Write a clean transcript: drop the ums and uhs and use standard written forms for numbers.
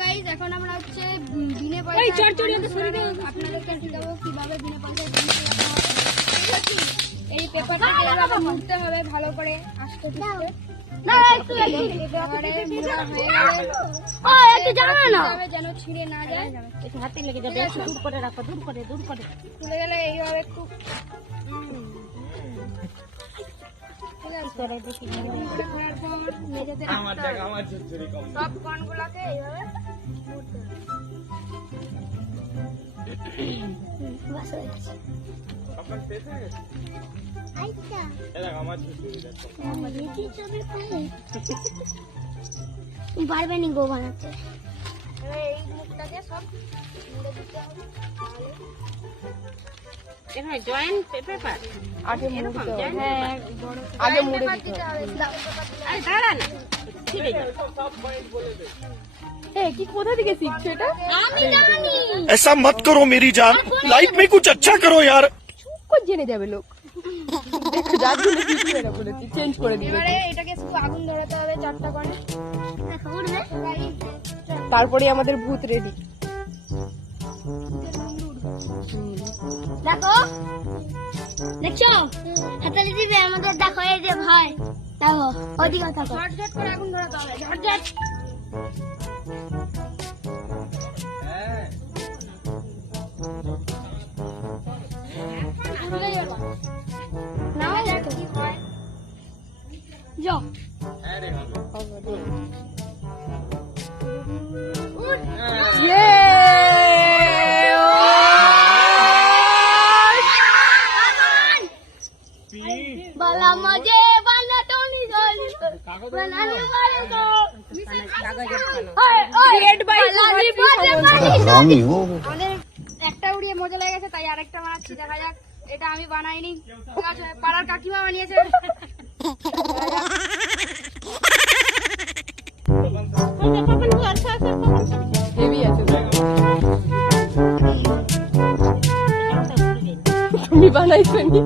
Guys এখন আমরা হচ্ছে বিনে পয়সায় আপনাদেরকে দেখাবো কিভাবে বিনে পয়সায় এই পেপারটাকে এভাবে মুড়তে হবে ভালো করে আস্তে আস্তে না একটু যেন ছিঁড়ে না যায় হাতে লেগে যাবে দূর করে রাখো দূর করে খুলে গেলে এইভাবে একটু সব কর্নগুলোকে এইভাবে পারবে নি গো বানাতে এই মুখটাকে সব জয়েন্ট পেপার আগে মুড়ে দিতে হবে। হ্যাঁ আগে মুড়ে দিতে হবে। আরে দাঁড়া না ছিঁড়ে যাবে এ কি কোথা থেকে শিখছো এটা? আমি জানি ऐसा मत करो मेरी जान लाइफ में कुछ अच्छा करो यार চুপ করে জেনে যাবে লোক। দেখো যার জন্য কিছু এরা বলেছি চেঞ্জ করে দিবে। এবারে এটাকে শুধু আগুন ধরাতে হবে 4টা করে দেখো উঠবে তারপরে আমাদের ভূত রেডি। দেখো দেখছো হাতালি দিবে আমাদের দেখো এই যে ভাই দেখো ওদিকে থাকো ঝটঝট করে আগুন ধরাতে হবে ঝটঝট যাও बाला मजे बना तो नहीं जानी बनाने वाले को আমাদের একটা উড়িয়ে মজা লেগেছে তাই আরেকটা বানাচ্ছি দেখা যাক এটা আমি বানাইনি ঠিক আছে পাড়ার কাকিমা বানিয়েছে হেভি আছে তুমি বানাইছো নি